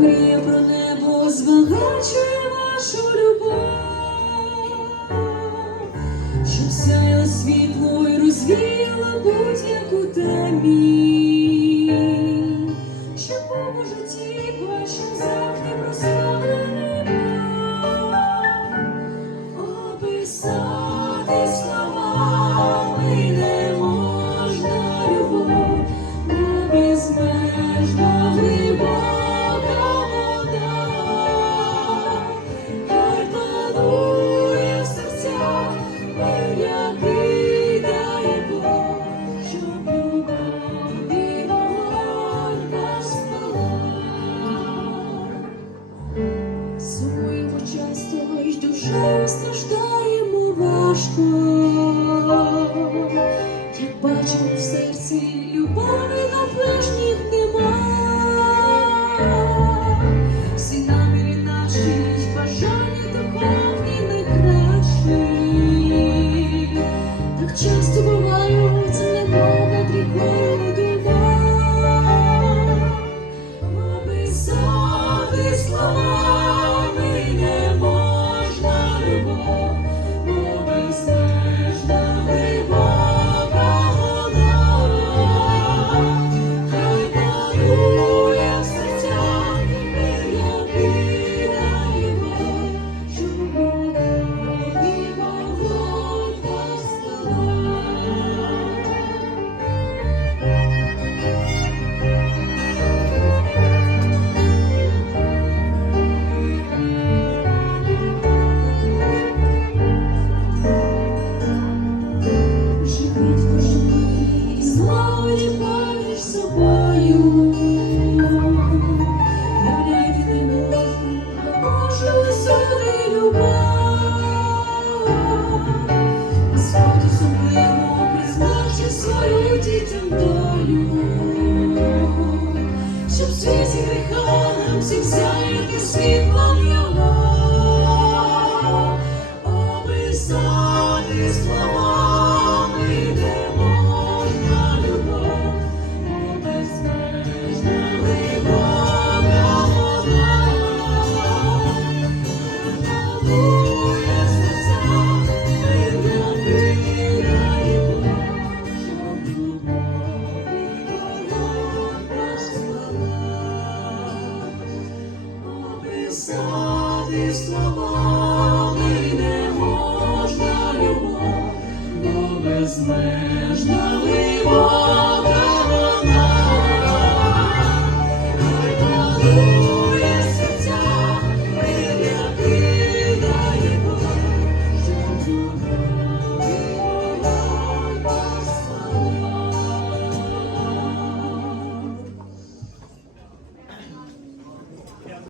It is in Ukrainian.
про небо збагачує вашу любов, щоб сяяло світло і розвіяло будь-яку темі. душам страждаємо важко. всіх зайняти світ. Передати словами не можна любов, безмежна глибока вона.